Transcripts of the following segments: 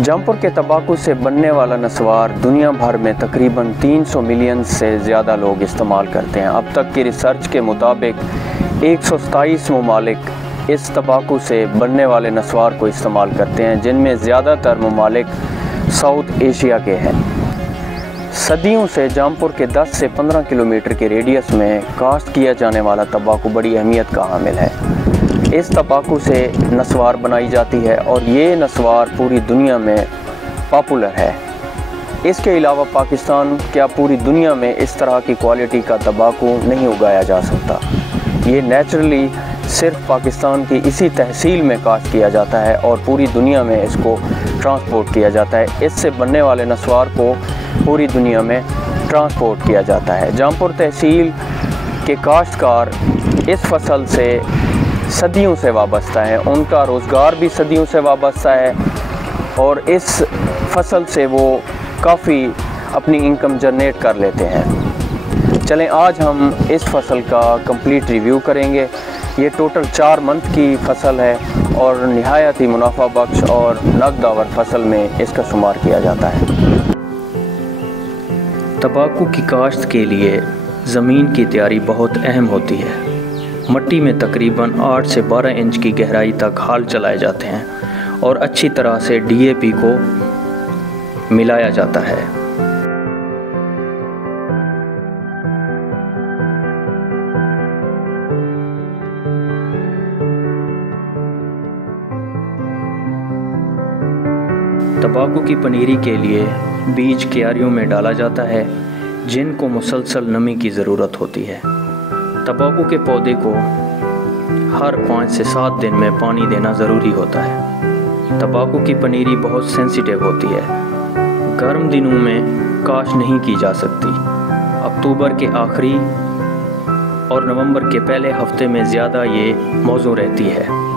जौनपुर के तंबाकू से बनने वाला नस्वार दुनिया भर में तकरीबन 300 मिलियन से ज़्यादा लोग इस्तेमाल करते हैं। अब तक की रिसर्च के मुताबिक 127 ममालिक इस तंबाकू से बनने वाले नस्वार को इस्तेमाल करते हैं, जिनमें ज़्यादातर ममालिक साउथ एशिया के हैं। सदियों से जौनपुर के 10 से 15 किलोमीटर के रेडियस में काश्त किया जाने वाला तंबाकू बड़ी अहमियत का हामिल है। इस तंबाकू से नस्वार बनाई जाती है और ये नस्वार पूरी दुनिया में पॉपुलर है। इसके अलावा पाकिस्तान क्या पूरी दुनिया में इस तरह की क्वालिटी का तंबाकू नहीं उगाया जा सकता। ये नेचुरली सिर्फ पाकिस्तान की इसी तहसील में काश्त किया जाता है और पूरी दुनिया में इसको ट्रांसपोर्ट किया जाता है। इससे बनने वाले नस्वार को पूरी दुनिया में ट्रांसपोर्ट किया जाता है। जौनपुर तहसील के काश्तकार इस फसल से सदियों से वाबस्ता है, उनका रोज़गार भी सदियों से वाबस्ता है और इस फसल से वो काफ़ी अपनी इनकम जनरेट कर लेते हैं। चलें आज हम इस फसल का कंप्लीट रिव्यू करेंगे। ये टोटल 4 मंथ की फसल है और निहायत ही मुनाफा बख्श और नकदावर फसल में इसका शुमार किया जाता है। तंबाकू की काश्त के लिए ज़मीन की तैयारी बहुत अहम होती है। मिट्टी में तकरीबन 8 से 12 इंच की गहराई तक हाल चलाए जाते हैं और अच्छी तरह से DAP को मिलाया जाता है। तंबाकू की पनीरी के लिए बीज क्यारियों में डाला जाता है, जिनको मुसलसल नमी की ज़रूरत होती है। तंबाकू के पौधे को हर 5 से 7 दिन में पानी देना ज़रूरी होता है। तंबाकू की पनीरी बहुत सेंसिटिव होती है। गर्म दिनों में काश्त नहीं की जा सकती। अक्टूबर के आखिरी और नवंबर के पहले हफ्ते में ज़्यादा ये मौजू रहती है।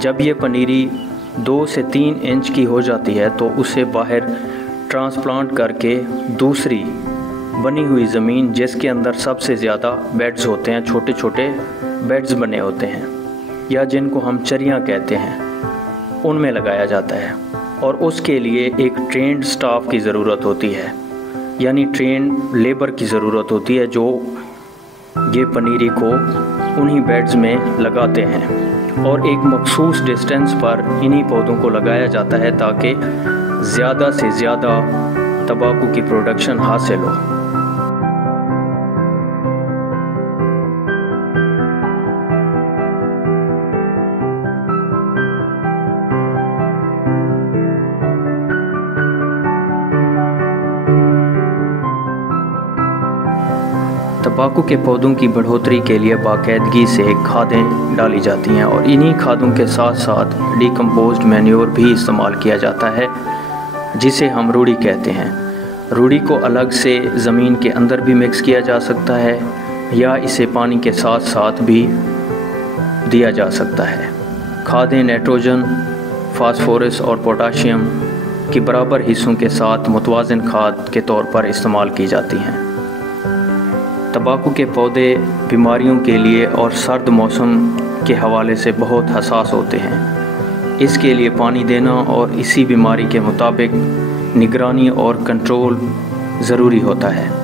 जब ये पनीरी 2 से 3 इंच की हो जाती है तो उसे बाहर ट्रांसप्लांट करके दूसरी बनी हुई ज़मीन, जिसके अंदर सबसे ज़्यादा बेड्स होते हैं, छोटे छोटे बेड्स बने होते हैं या जिनको हम चरियाँ कहते हैं, उनमें लगाया जाता है। और उसके लिए एक ट्रेंड स्टाफ की ज़रूरत होती है, यानी ट्रेंड लेबर की ज़रूरत होती है, जो ये पनीरी को उन्हीं बेड्स में लगाते हैं और एक मखसूस डिस्टेंस पर इन्हीं पौधों को लगाया जाता है ताकि ज़्यादा से ज़्यादा तंबाकू की प्रोडक्शन हासिल हो। तंबाकू के पौधों की बढ़ोतरी के लिए बाकायदगी से खादें डाली जाती हैं और इन्हीं खादों के साथ साथ डिकम्पोज्ड मैन्योर भी इस्तेमाल किया जाता है। जिसे हम रूड़ी कहते हैं। रूड़ी को अलग से ज़मीन के अंदर भी मिक्स किया जा सकता है या इसे पानी के साथ साथ भी दिया जा सकता है। खादें नाइट्रोजन, फास्फोरस और पोटाशियम की बराबर हिस्सों के साथ मुतवाज़िन खाद के तौर पर इस्तेमाल की जाती हैं। तंबाकू के पौधे बीमारियों के लिए और सर्द मौसम के हवाले से बहुत हसास होते हैं। इसके लिए पानी देना और इसी बीमारी के मुताबिक निगरानी और कंट्रोल ज़रूरी होता है।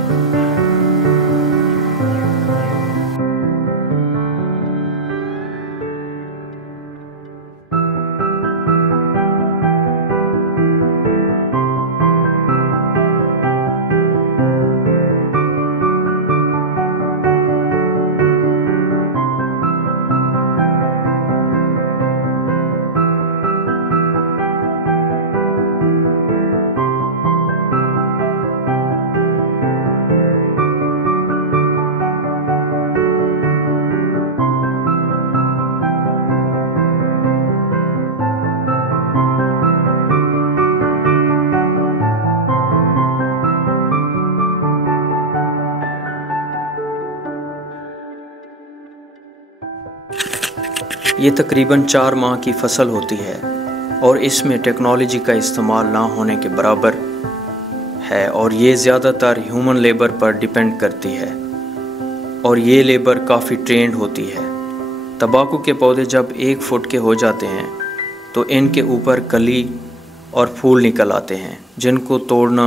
ये तकरीबन 4 माह की फसल होती है और इसमें टेक्नोलॉजी का इस्तेमाल ना होने के बराबर है और ये ज़्यादातर ह्यूमन लेबर पर डिपेंड करती है और ये लेबर काफ़ी ट्रेंड होती है। तंबाकू के पौधे जब 1 फुट के हो जाते हैं तो इनके ऊपर कली और फूल निकल आते हैं, जिनको तोड़ना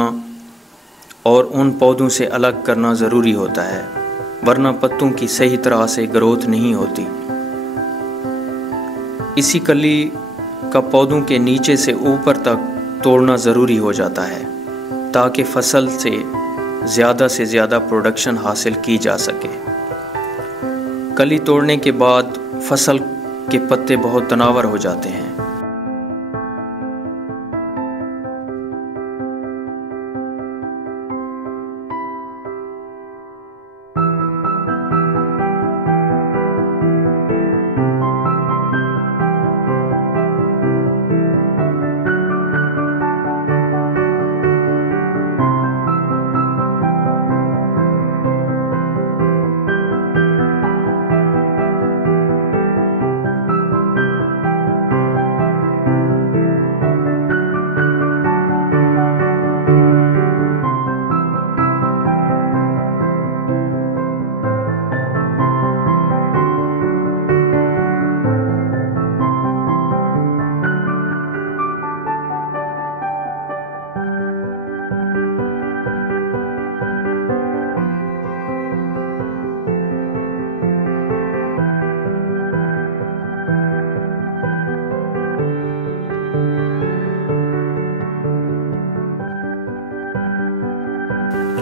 और उन पौधों से अलग करना ज़रूरी होता है, वरना पत्तों की सही तरह से ग्रोथ नहीं होती। इसी कली का पौधों के नीचे से ऊपर तक तोड़ना ज़रूरी हो जाता है ताकि फसल से ज़्यादा प्रोडक्शन हासिल की जा सके। कली तोड़ने के बाद फसल के पत्ते बहुत तनावर हो जाते हैं।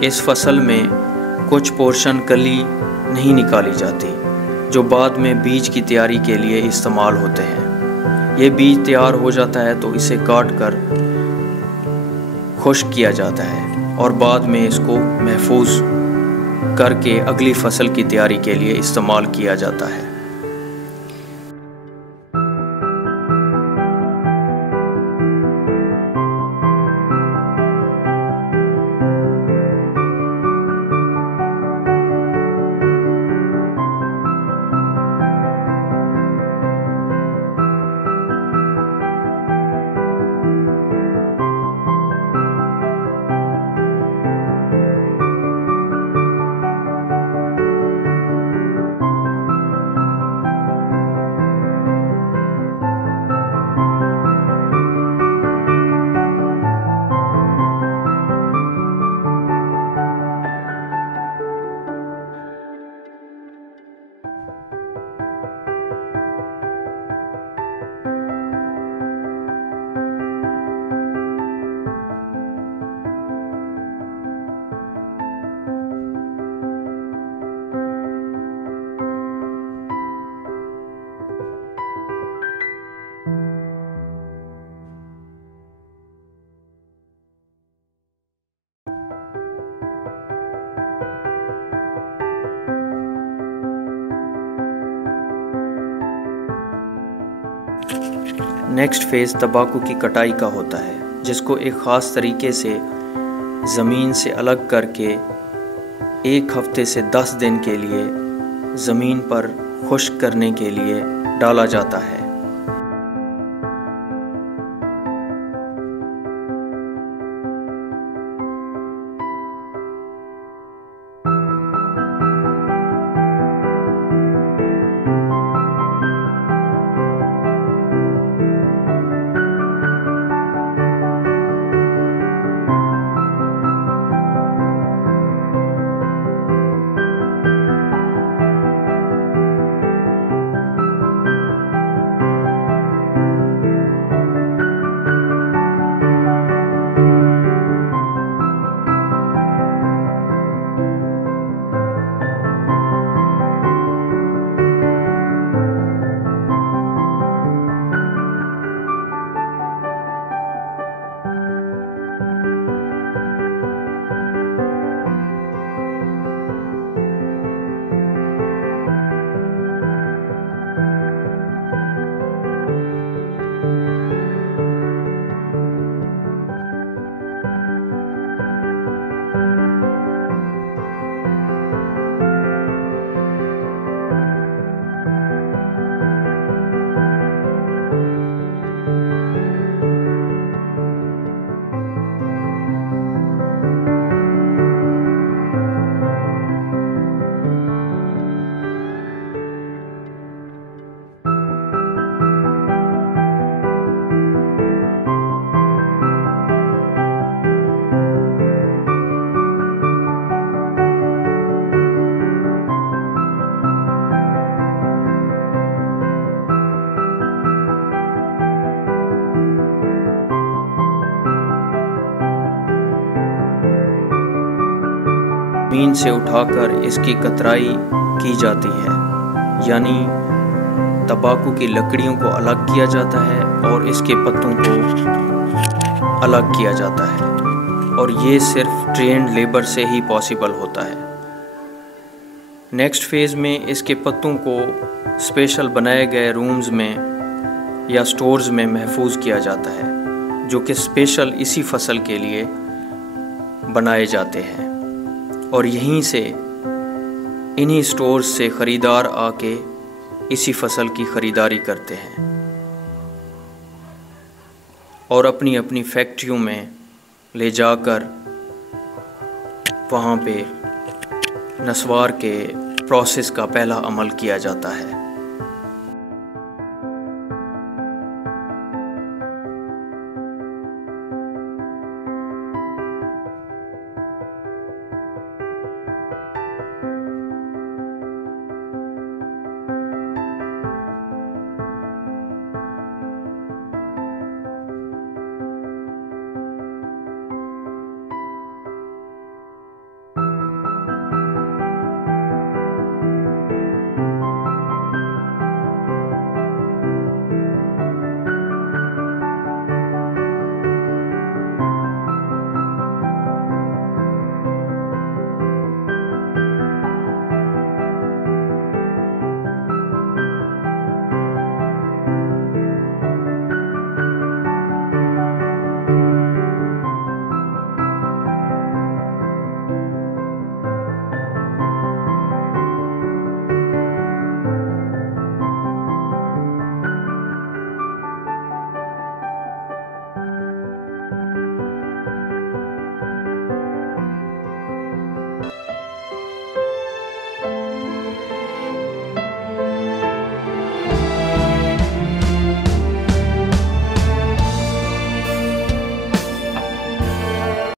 इस फसल में कुछ पोर्शन कली नहीं निकाली जाती जो बाद में बीज की तैयारी के लिए इस्तेमाल होते हैं। ये बीज तैयार हो जाता है तो इसे काट कर खुश्क किया जाता है और बाद में इसको महफूज करके अगली फसल की तैयारी के लिए इस्तेमाल किया जाता है। नेक्स्ट फेज़ तंबाकू की कटाई का होता है। जिसको एक ख़ास तरीके से ज़मीन से अलग करके 1 हफ्ते से 10 दिन के लिए ज़मीन पर खुश्क करने के लिए डाला जाता है। ज़मीन से उठाकर इसकी कतराई की जाती है, यानी तंबाकू की लकड़ियों को अलग किया जाता है और इसके पत्तों को अलग किया जाता है, और ये सिर्फ ट्रेन्ड लेबर से ही पॉसिबल होता है। नेक्स्ट फेज़ में इसके पत्तों को स्पेशल बनाए गए रूम्स में या स्टोर्स में महफूज किया जाता है, जो कि स्पेशल इसी फसल के लिए बनाए जाते हैं, और यहीं से इन्हीं स्टोर्स से ख़रीदार आके इसी फसल की ख़रीदारी करते हैं और अपनी अपनी फैक्ट्रियों में ले जाकर वहाँ पे नस्वार के प्रोसेस का पहला अमल किया जाता है।